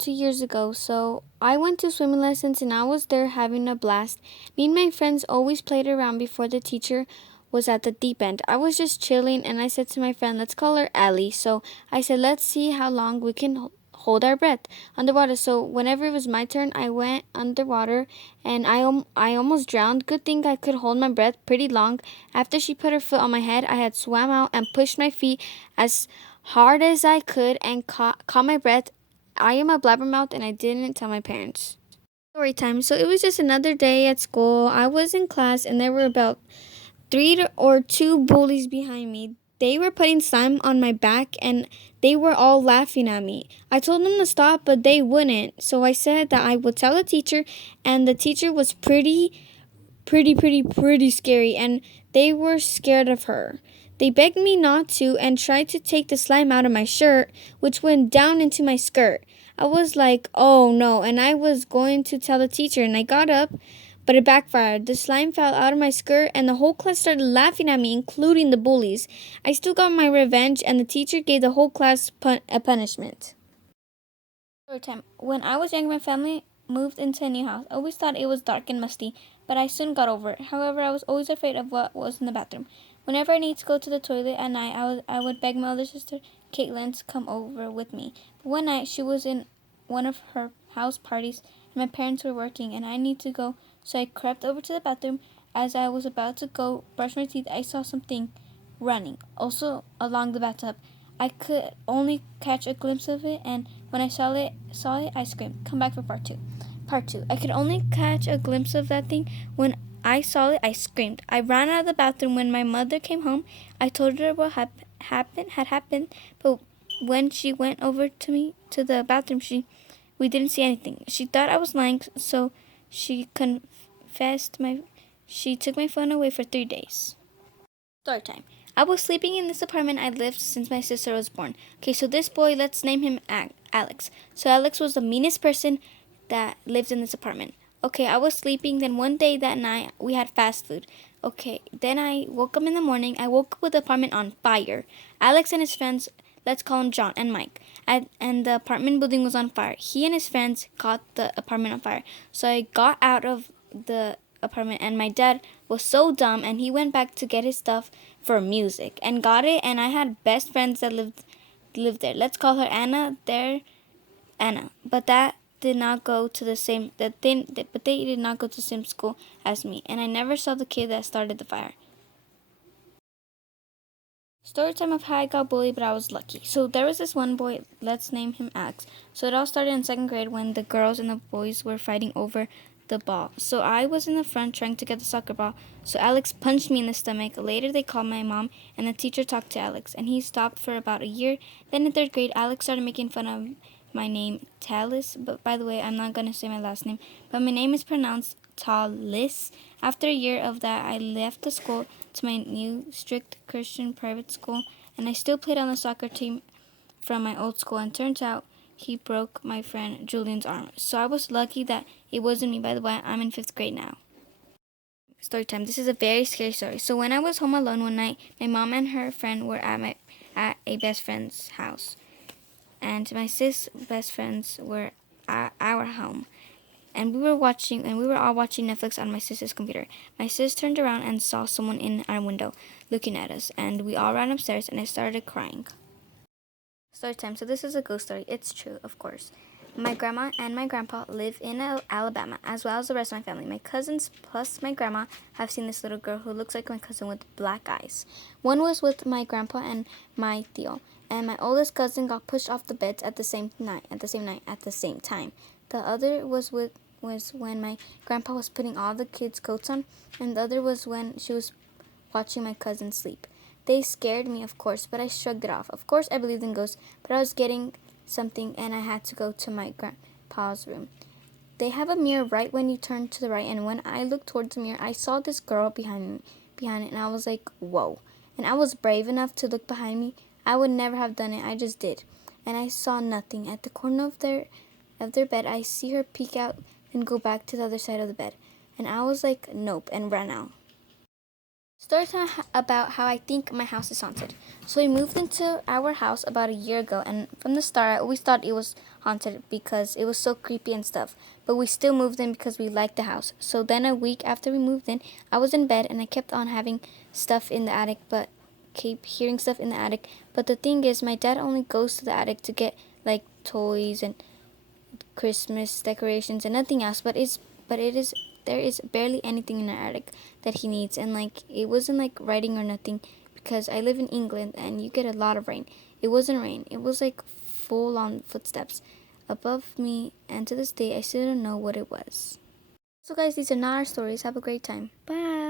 2 years ago. So I went to swimming lessons and I was there having a blast. Me and my friends always played around before the teacher was at the deep end. I was just chilling and I said to my friend, let's call her Allie. So I said, let's see how long we can hold our breath underwater. So whenever it was my turn, I went underwater and I almost drowned. Good thing I could hold my breath pretty long. After she put her foot on my head, I had swam out and pushed my feet as hard as I could and caught my breath. I am a blabbermouth and I didn't tell my parents. Story time. So it was just another day at school. I was in class and there were about or two bullies behind me. They were putting slime on my back and they were all laughing at me. I told them to stop, but they wouldn't. So I said that I would tell the teacher, and the teacher was pretty scary, and they were scared of her. They begged me not to and tried to take the slime out of my shirt, which went down into my skirt. I was like, oh no, and I was going to tell the teacher, and I got up, but it backfired. The slime fell out of my skirt, and the whole class started laughing at me, including the bullies. I still got my revenge, and the teacher gave the whole class a punishment. Story time. When I was younger, my family moved into a new house. I always thought it was dark and musty, but I soon got over it. However, I was always afraid of what was in the bathroom. Whenever I need to go to the toilet at night, I would beg my older sister, Caitlin, to come over with me. But one night, she was in one of her house parties, and my parents were working, and I need to go, so I crept over to the bathroom. As I was about to go brush my teeth, I saw something running, also along the bathtub. I could only catch a glimpse of it, and when I saw it, I screamed. Come back for part two. Part two. I could only catch a glimpse of that thing. When I saw it, I screamed. I ran out of the bathroom. When my mother came home, I told her what had happened, but when she went over to the bathroom, we didn't see anything. She thought I was lying, so she she took my phone away for 3 days. Story time. I was sleeping in this apartment I lived since my sister was born. Okay, so this boy, let's name him Alex. So Alex was the meanest person that lived in this apartment. Okay, I was sleeping, then one day that night, we had fast food. Okay, then I woke up in the morning. I woke up with the apartment on fire. Alex and his friends, let's call him John and Mike, and the apartment building was on fire. He and his friends caught the apartment on fire. So I got out of the apartment, and my dad was so dumb, and he went back to get his stuff for music and got it. And I had best friends that lived there. Let's call her Anna. Anna, but that did not go to the same but they did not go to the same school as me, and I never saw the kid that started the fire. Story time of how I got bullied, but I was lucky. So there was this one boy, let's name him Alex. So it all started in second grade when the girls and the boys were fighting over the ball. So I was in the front trying to get the soccer ball. So Alex punched me in the stomach. Later they called my mom, and the teacher talked to Alex, and he stopped for about a year. Then in third grade, Alex started making fun of my name, Talis. But by the way, I'm not going to say my last name, but my name is pronounced Talis. After a year of that, I left the school to my new strict Christian private school, and I still played on the soccer team from my old school, and turns out he broke my friend Julian's arm. So I was lucky that it wasn't me. By the way, I'm in 5th grade now. Story time. This is a very scary story. So when I was home alone one night, my mom and her friend were at a best friend's house, and my sis best friends were at our home. And we were all watching Netflix on my sister's computer. My sis turned around and saw someone in our window looking at us, and we all ran upstairs, and I started crying. Story time. So this is a ghost story. It's true, of course. My grandma and my grandpa live in Alabama, as well as the rest of my family. My cousins plus my grandma have seen this little girl who looks like my cousin with black eyes. One was with my grandpa and my tío, and my oldest cousin got pushed off the beds at the same time. The other was when my grandpa was putting all the kids' coats on, and the other was when she was watching my cousin sleep. They scared me, of course, but I shrugged it off. Of course, I believed in ghosts, but I was getting something, and I had to go to my grandpa's room. They have a mirror right when you turn to the right, and when I looked towards the mirror, I saw this girl behind it, and I was like, whoa. And I was brave enough to look behind me. I would never have done it. I just did. And I saw nothing. At the corner of their bed, I see her peek out and go back to the other side of the bed. And I was like, nope, and ran out. Story time about how I think my house is haunted. So we moved into our house about a year ago, and from the start, I always thought it was haunted because it was so creepy and stuff. But we still moved in because we liked the house. So then a week after we moved in, I was in bed and I kept on having stuff in the attic, but keep hearing stuff in the attic. But the thing is, my dad only goes to the attic to get like toys and Christmas decorations and nothing else. But there is barely anything in our attic that he needs, and like it wasn't like writing or nothing because I live in England and you get a lot of rain. It wasn't rain. It was like full on footsteps above me, and to this day I still don't know what it was. So guys, these are not our stories. Have a great time. Bye.